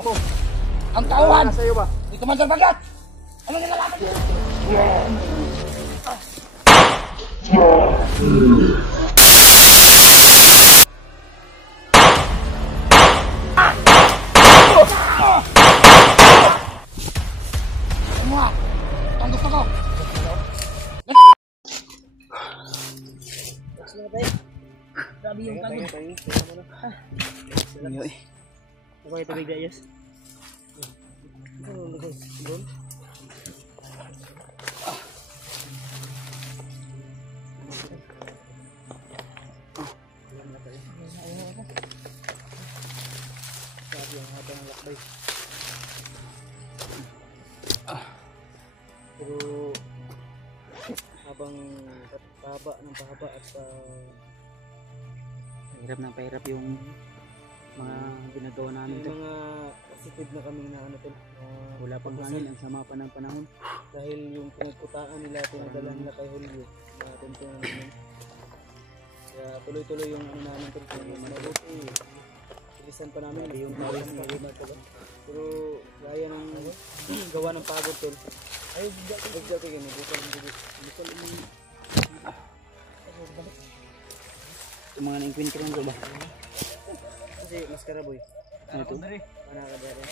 Ako, ang tauhan! Sa'yo ba? Ni Commander Bagat! Ano nilalaman niyo? Semua! Ang gusto ko! Grabe yung pagod. Okay, tubig guys. Doon. Grabe yung haba ng lakbay. Pero habang pahaba ng pahaba at pahirap yung mga ginagawa namin. May mga positive na kami na ano tol. Wala pang hangin, ang sama pa ng panahon. Dahil yung pinagputaan nila, pinadala nila kay Julio. Natin na namin. Kaya tuloy-tuloy yung ano namin tol. Mabuti. Bilisan pa namin. Yung tawin ng remote ko ba? Pero gaya ng gawa ng pagod tol. Ay, bigla kayo. Bukal yung yung mga na-encounter ko ba? Kasi maskara boy. Ano ito? Para ka dito.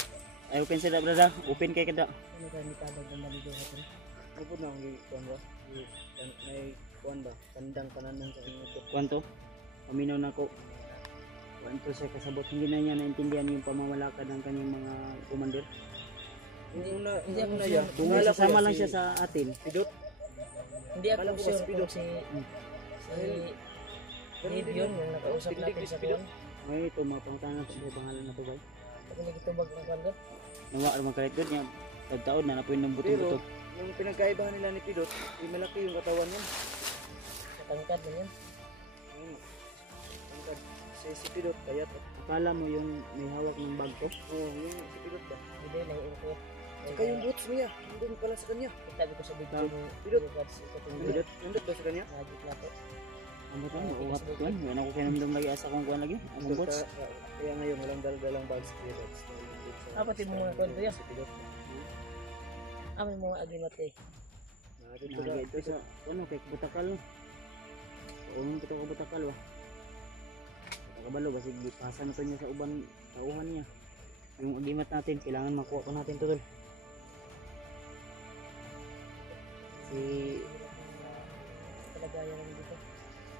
Ay, open sila brada. Open kay kada. Ano ka ni tabag ng maligo ito? Ano na ang kuan ba? May kuan ba? Kandang kananang sa ito. Kuan to? Paminaw na ko. Kuan to siya kasabot. Hindi na niya naintindihan yung pamamalakad ng kanyang mga commander. Hindi una yan. Kung sasama lang siya sa atin. Pidot? Hindi ako sure kung si Dave yun, yung nakausap natin sa kuwan. Ay, ito, mapangutangan natin sa pangalan na ito ba? Pag nagitubag ng kandot? Nawa, makalit doon niya. Tagtaon na napuin ng buto-buto. Pero, yung pinagkaibahan nila ni Pidot, malaki yung katawan niya. Matangkad na yan. Matangkad. Si Pidot, kayat. Akala mo yung may hawak ng bag ko? Oo, yung si Pidot ba? Hindi, naiin ko. Saka yung boots niya, nandun pala sa kanya. Itabi ko sa video mo. Pidot? Pidot? Nandun ba sa kanya? Magic na po. Ano ka? Uuhap ko yan. Yan ako kinamdam lagi asa kong kuhan lagi. Ang boots. Kaya ngayon, walang dal-dalang bags. Pati mo mga kwento yan. May mga agimat eh. Ito sa, ano, kay Butakal. Unong ito ka Butakal ba? Kabalo ba? Sige, pasan na ito niya sa uban, tauhan niya. Yung agimat natin, kailangan makuha pa natin ito tol. Si kalagayan dito.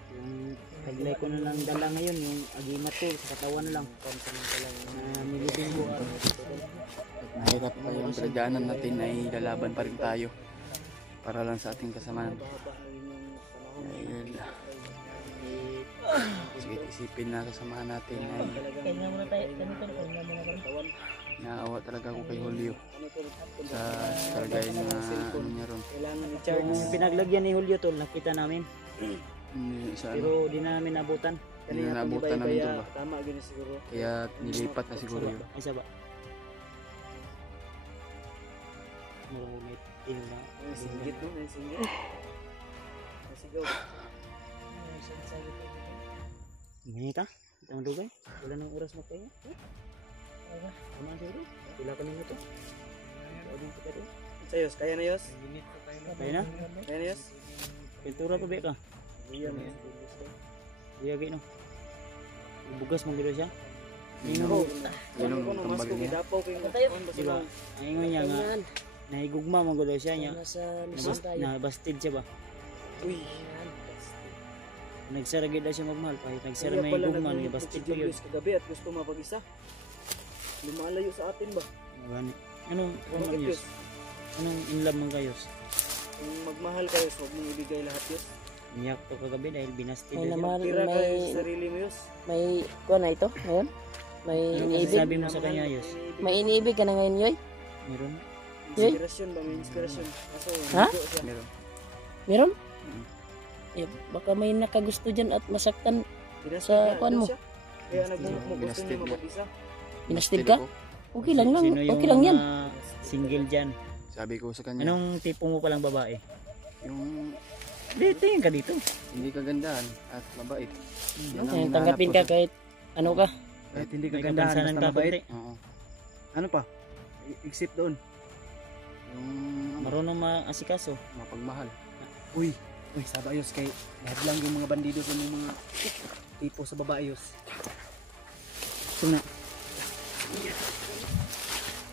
Yung taglay ko na lang dala ngayon, yung agimat ko, sa katawan na lang. Nilibing ko. Mahirap pa yung pinagdaanan natin ay lalaban pa rin tayo para lang sa ating kasamaan. Sige, isipin na kasamahan natin ay naawa talaga ako kay Julio sa kalagayan na ano niya ron. Pinaglagyan ni Julio tol, nakita namin. Pero di na namin nabutan. Hindi na nabutan namin ito ba? Kaya nilipat na siguro yun. Isa ba? Marunit. Singgit no? Singgit. Nasigaw. Ngayon ka? Ito ang dugay? Wala nang oras mo kayo? Tama ang siguro? Pila ka nang ito? Sayos, kaya na Yos? Kaya na? Kaya na Yos? Pintura pa ba ka? Iyagay no? Bugas mong gilo siya? Yun ang tambal niya. Diba? Ang ingon niya nga nahigugma mong gilo siya niya. Nabastid siya ba? Uy! Nagsaragid na siya magmahal pa. Nagsaragid may higugma niya. Bastid pa yun. Kagabi at gusto mapag-isa. Lumalayo sa atin ba? Anong Yos? Anong inlove mong kayos? Kung magmahal kayo, huwag mong ibigay lahat Yos. Niyak to kagabi dahil binastid na siya. Tira kayo sa sarili mo Yos. May kuha na ito ngayon? May anong masasabi mo sa kanya Yos? May iniibig ka na ngayon Yoy? Meron? Inspirasyon ba? May inspirasyon. Ha? Meron. Meron? Eh, baka may nakagusto dyan at masaktan sa kuhan mo. Kaya nagmulok mo gusto niya mapag-isa. Binastid ka? Okay lang lang. Okay lang yan. Single dyan. Sabi ko sa kanya. Anong tipo mo palang babae? Yung tingin ka dito. hindi kagandahan at mabait. Tanggapin ka kahit ano ka. Kahit hindi kagandahan basta mabait. Oo. Ano pa? Except doon. Yung Marunong maasikaso. mapagmahal. Uy, sa babayos kay lahat lang yung mga bandido sa mga tipo sa babayos. Suna.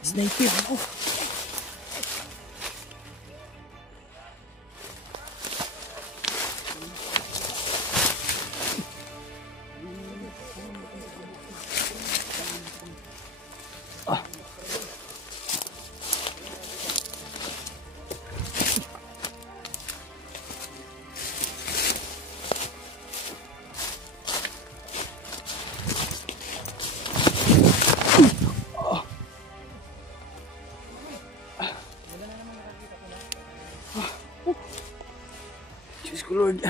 Sniper ako. Diyos ko Lord.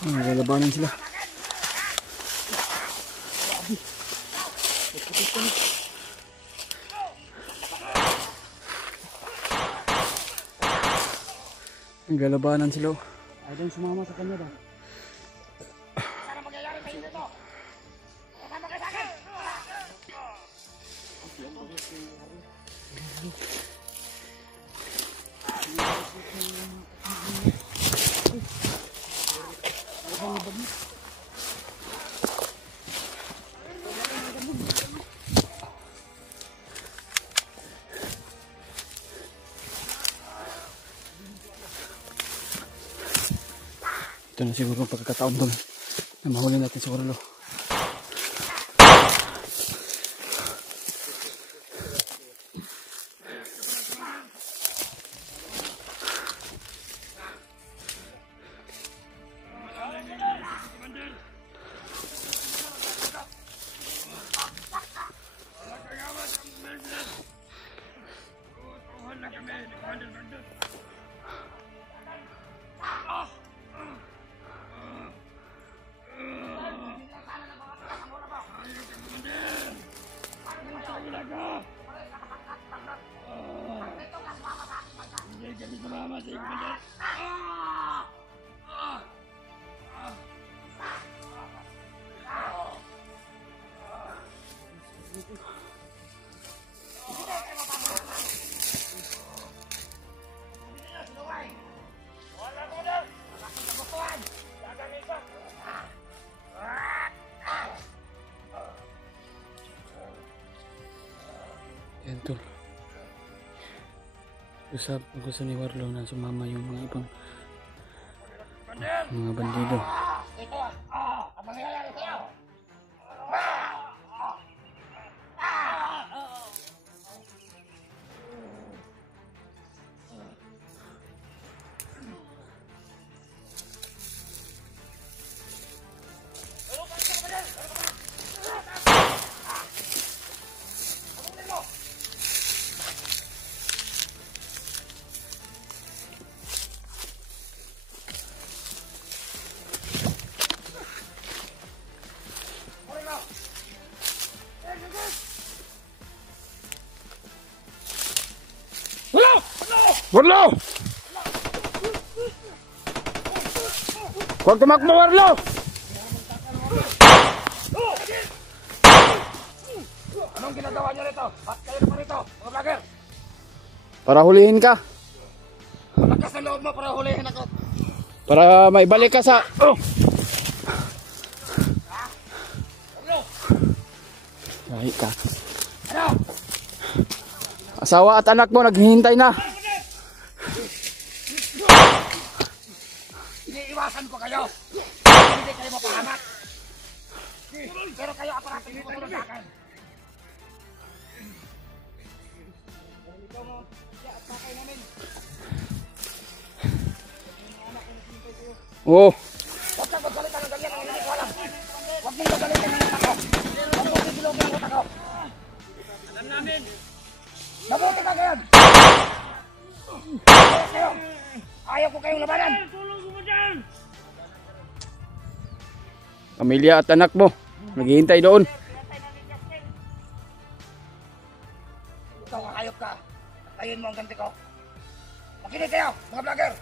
Naglabanan sila. Naglalabanan sila. Ay, doon sumama sa kanya ba? Sana magyayari kayo dito. Sumama kayo sa akin. Ito na siguro pagkakataon doon na mahuli natin si Warlo. Yan tol. Gusto ni Warlo na sumama yung mga ibang mga bandido. Ito, ang mangyayari sa'yo. Warlo! Huwag tumakbo, Warlo! Anong ginagawa niyo rito? At kayo naman rito, mga vlogger. Para hulihin ka. Malakas na loob mo para hulihin ako. Para maibalik ka sa... Oh! Kahit ka. Ano? Asawa at anak mo naghihintay na. Iniiwasan ko kayo. Hindi kayo mapahamak. Pero kayo aparato yung tutulong sa akin. Oh, Huwag kang magsalita ng ganyan ang hindi ko alam. Huwag mong magsalita ng utak ko. Huwag mong bibulogin ang utak ko. Alam namin. Mabuti ka ngayon. Kayo. ayaw ko kayong labanan. Pamilya at anak mo, naghihintay doon. Ikaw kakayop ka. Tayin mo ang ganti ko. Makinig kayo, mga vlogger.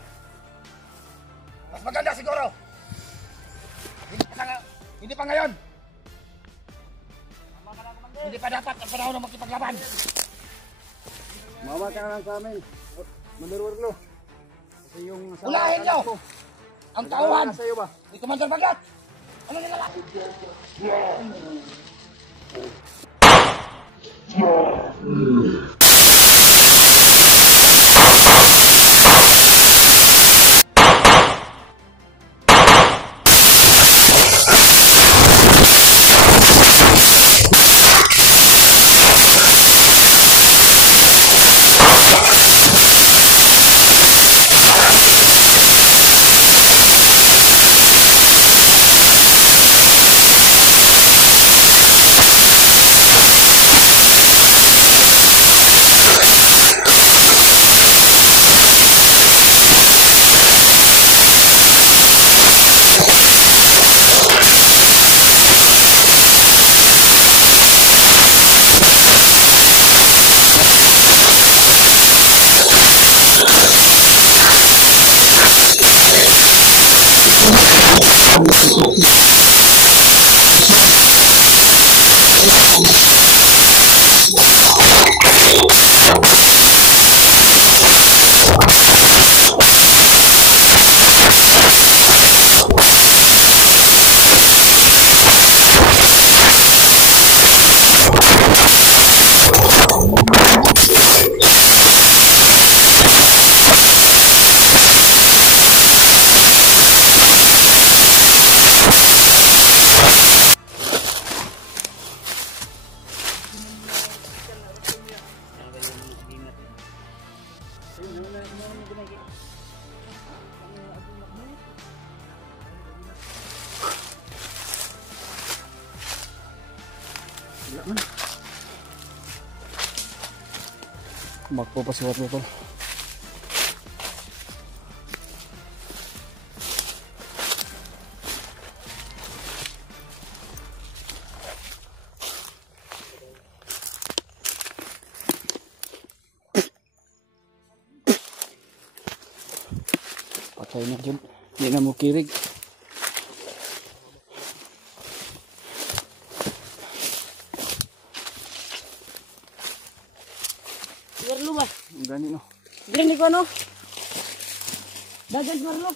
Mas maganda siguro. Hindi pa ngayon. Hindi pa dapat ang panahon na magkipaglaban. Mama ka na lang sa amin. Mandarwarlo. Kasi yung Ulahin nyo ang tauhan sa'yo ba? ni Commander Bagat. Ano nila lang? Magpapasiwat mo to. Patay na dyan. Hindi na mo kirig. Warlo ba? Ang gani no. Gani ko ano? Dagan warlo.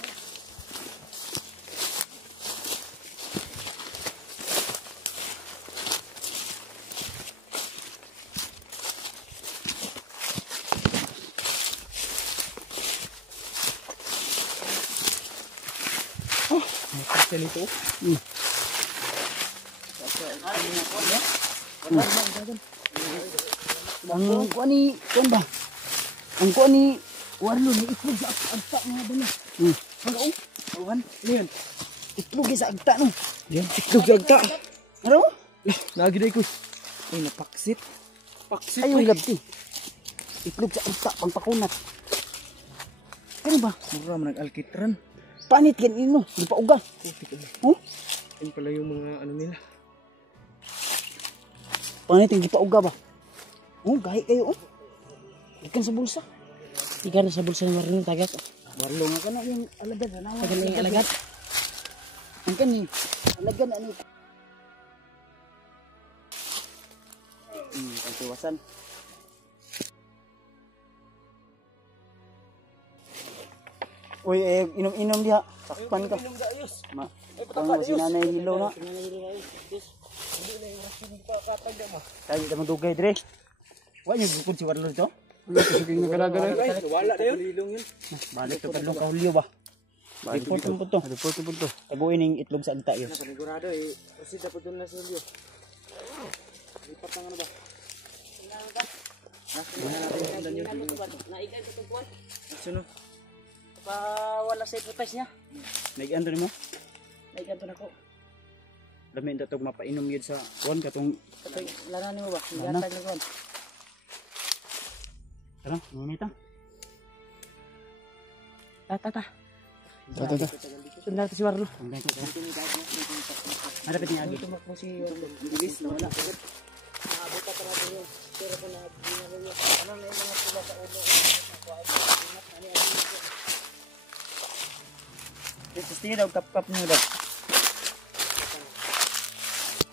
Pastel ito. Ang kuha ni, kuha ba? Ang kuha ni Warlo ni itlog sa agta mga dala. Ano? Awan? Ano yan? Itlog sa agta no? Yan, itlog sa agta. Ano? Nagiday ko. Ay, napaksit. Paksit. Ayaw labti. Itlog sa agta, pangpakunat. Ano ba? Mura man nag-alkitran. Panit yan ino, di pa uga. Oh? Yan pala yung mga ano nila. Panit yung di pa uga ba? Oh, gahi kayo oh. Ikan sa bulsa. Ikan sa bulsa ng Warlo tagak. Warlo nga ka na yung alagad. Tagal na yung alagat. Ang kani, alagad na ni. Kantiwasan. Uy, inom-inom diha. Sakpan ka. Ma, ang si Nanay Hilo na. Kaya ka magdugay dire. Wa niyo bukod si Warlo dito. Wala na yun. Balik to kadlong kahulyo ba. Report mo to. Report mo to. Taguin ning itlog sa agta yun. Panigurado eh. Kasi dapat doon na sa Leo. Lipat ng ano ba? Naikan ko to kuan. Sino? Pa wala sacrifice niya. Nag-ano mo? Naikan to nako. Dami ito itong mapainom yun sa kuwan katong Katoy lanan mo ba? Igatag ni kuan. tara, ngunita. Tata. Tata. Sundar si Warlo. Harapin niya agi. Tumakbo si Bilis na wala. Naabot ka pala doon. Pero kung nabinaro niya. Ano na yung mga pula sa ulo. Gusto niyo daw, kap-kap niyo daw.